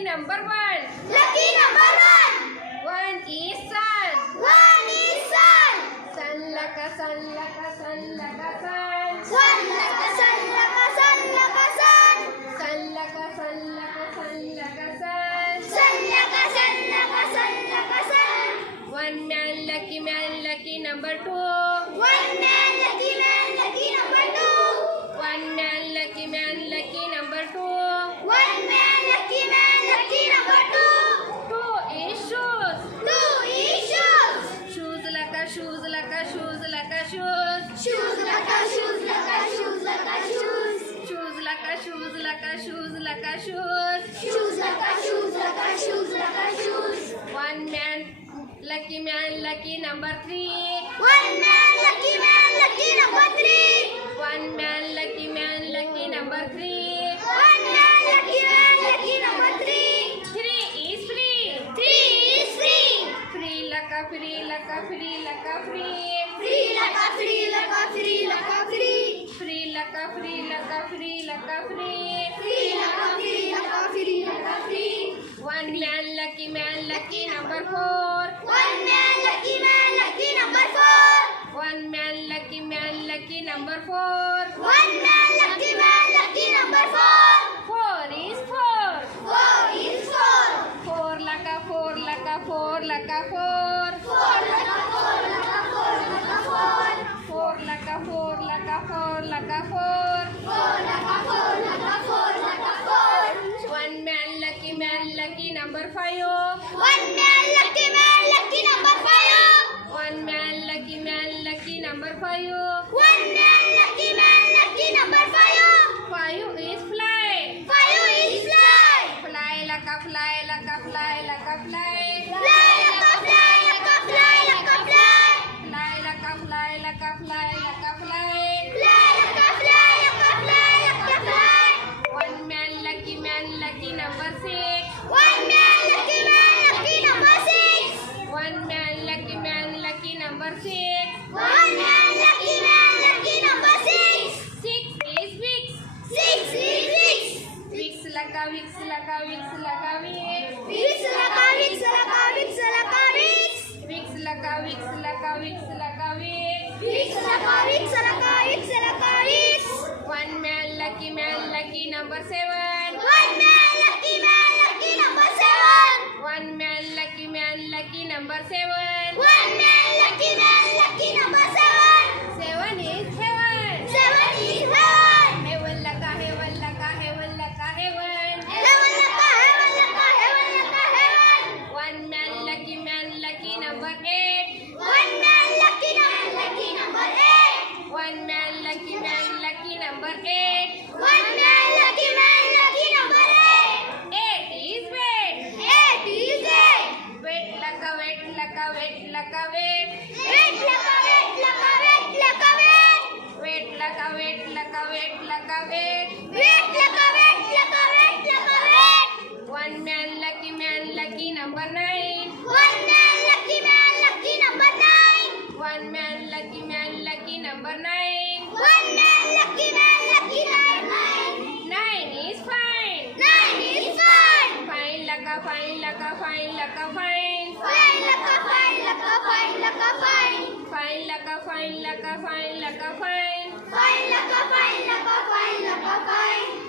Number one. Lucky number one. One is sun. One is sun. Sun laka sun laka sun laka sun. Sun laka sun laka sun laka sun. Sun laka sun laka sun laka sun. Sun laka sun laka sun laka sun. One man lucky number two. One man lucky number two. One man lucky number two. One man lucky number two. Two is shoes. Two is shoes. Shoes laka shoes laka shoes laka shoes. Shoes laka shoes laka shoes laka shoes. Shoes laka shoes laka shoes laka shoes. Shoes laka shoes laka shoes laka shoes. One man lucky number three. One man lucky number three. One man lucky number three. One man lucky number three. Three is free. Three is free. Free laka free laka free laka free. Free laka free laka free laka free. Free laka free laka free laka free. Free laka free laka free laka free. One man lucky number four. One man lucky number four. One man lucky number four. One man lucky number four. Four is four. Four is four. Four laka four laka four laka four. Four laka four laka four laka four. Four laka four laka four laka four. Four laka four laka four laka four. One man lucky number five. One man lucky number five. One man lucky number five. One man lucky number five. Five is fly. Five is fly. Fly laka fly laka fly laka fly. Fly laka fly laka fly laka fly. Fly laka fly laka fly laka fly. Fly laka fly laka fly laka fly. One man lucky number six. One man lucky number six. One man lucky number six. One man lucky number six. Six is Vix. Six is Vix. Vix laka Vix laka Vix laka Vix. Vix laka Vix laka Vix laka Vix. Vix laka Vix laka Vix laka Vix. Vix laka Vix laka Vix laka Vix. One man lucky number seven. One man lucky number seven. One man lucky number seven. One man lucky number seven. Seven is heaven. Seven is heaven. Heaven laka heaven laka heaven laka heaven. Heaven laka heaven laka heaven laka heaven. One man lucky number eight. One man lucky number eight. One man lucky number eight. One man lucky number eight. Eight is weight. Eight is weight. Weight laka weight laka weight laka weight. Weight laka weight laka weight laka weight. Weight laka weight laka weight laka weight. Weight laka weight laka weight laka weight. One man lucky number nine. One man lucky number nine. One man lucky number nine. One man lucky number nine. Nine is fine. Nine is fine. Fine laka fine laka fine laka fine. Fine laka fine laka fine laka fine. Fine laka fine laka fine laka fine. Fine laka fine laka fine laka fine.